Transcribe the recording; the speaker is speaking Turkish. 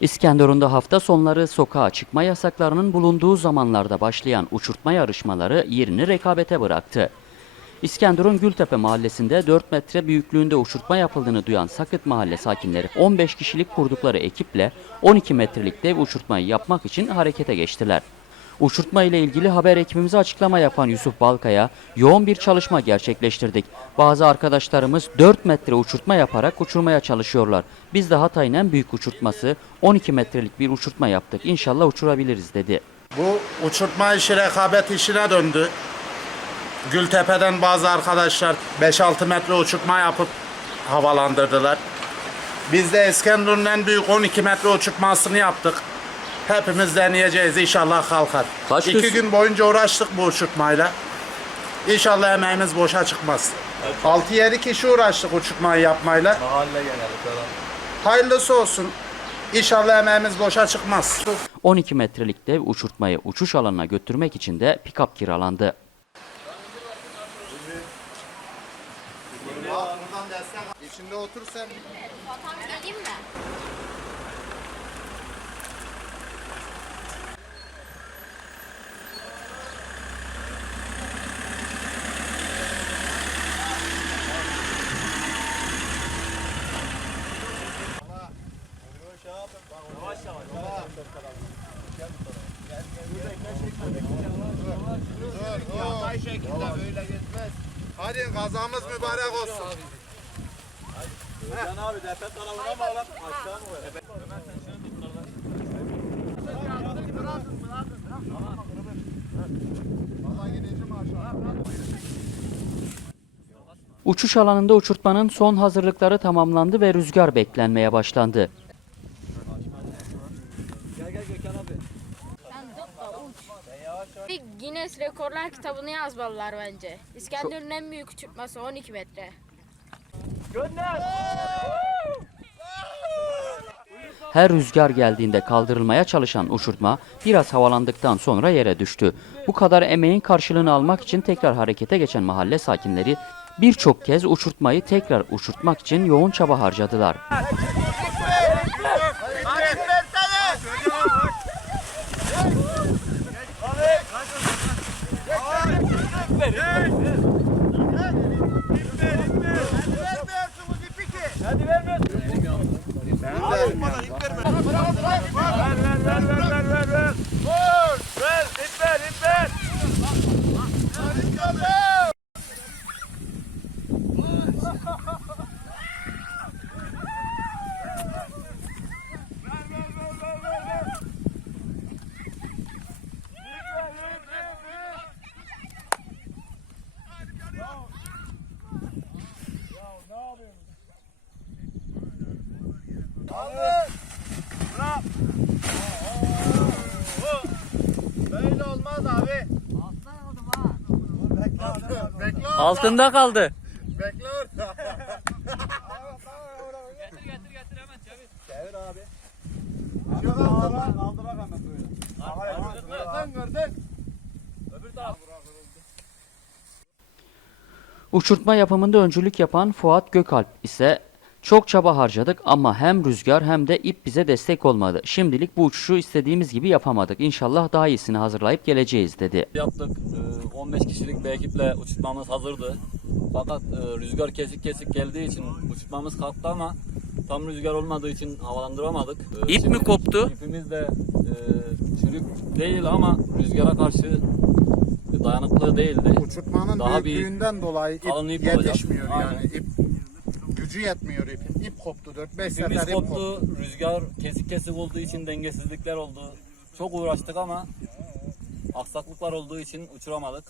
İskenderun'da hafta sonları sokağa çıkma yasaklarının bulunduğu zamanlarda başlayan uçurtma yarışmaları yerini rekabete bıraktı. İskenderun Gültepe mahallesinde 4 metre büyüklüğünde uçurtma yapıldığını duyan Sakıt mahalle sakinleri 15 kişilik kurdukları ekiple 12 metrelik dev uçurtmayı yapmak için harekete geçtiler. Uçurtma ile ilgili haber ekibimize açıklama yapan Yusuf Balkaya, yoğun bir çalışma gerçekleştirdik. Bazı arkadaşlarımız 4 metre uçurtma yaparak uçurmaya çalışıyorlar. Biz de Hatay'ın en büyük uçurtması 12 metrelik bir uçurtma yaptık. İnşallah uçurabiliriz dedi. Bu uçurtma işi rekabet işine döndü. Gültepe'den bazı arkadaşlar 5-6 metre uçurtma yapıp havalandırdılar. Biz de İskenderun'un en büyük 12 metre uçurtmasını yaptık. Hepimiz deneyeceğiz inşallah kalkar. Kaç İki gün- gün boyunca uğraştık bu uçurtmayla. İnşallah emeğimiz boşa çıkmaz. 6-7 kişi uğraştık uçurtmayı yapmayla. Mahalle geneli falan. Hayırlısı olsun. İnşallah emeğimiz boşa çıkmaz. 12 metrelik dev uçurtmayı uçuş alanına götürmek için de pikap kiralandı. İçinde otur sen. Geleyim mi? Yatay şekilde böyle gitmez. Hadi kazamız mübarek olsun. Can abi defet tarafına mı alalım? Aşağı mı koyalım? Ömer sen şunu tut oradan. Uçuş alanında uçurtmanın son hazırlıkları tamamlandı ve rüzgar beklenmeye başlandı. Gel gel Gökhan abi. Bir Guinness Rekorlar kitabını yazmalılar bence. İskenderun'un en büyük uçurtması 12 metre. Her rüzgar geldiğinde kaldırılmaya çalışan uçurtma biraz havalandıktan sonra yere düştü. Bu kadar emeğin karşılığını almak için tekrar harekete geçen mahalle sakinleri birçok kez uçurtmayı tekrar uçurtmak için yoğun çaba harcadılar. Böyle olmaz abi. Bekle orada. Altında kaldı. Bekle orada. Getir getir getir hemen çevir. Çevir abi. Kaldır kaldır hemen böyle. Gördün gördün. Öbür taraf. Uçurtma yapımında öncülük yapan Fuat Gökalp ise çok çaba harcadık ama hem rüzgar hem de ip bize destek olmadı. Şimdilik bu uçuşu istediğimiz gibi yapamadık. İnşallah daha iyisini hazırlayıp geleceğiz dedi. yaptık. Ee, 15 kişilik bir ekiple uçurtmamız hazırdı. Fakat e, rüzgar kesik kesik geldiği için uçurtmamız kalktı ama tam rüzgar olmadığı için havalandıramadık. Ee, İp mi şimdi koptu? İpimiz de e, çürük değil ama rüzgara karşı dayanıklı değildi. Uçurtmanın Daha bir büyüklüğünden dolayı kalın ip olacak. yetişmiyor Aynen. yani. İp gücü yetmiyor ipin. İp koptu 4-5 İpimiz sefer ip koptu. koptu. Rüzgar kesik kesik olduğu için dengesizlikler oldu. Çok uğraştık ama aksaklıklar olduğu için uçuramadık.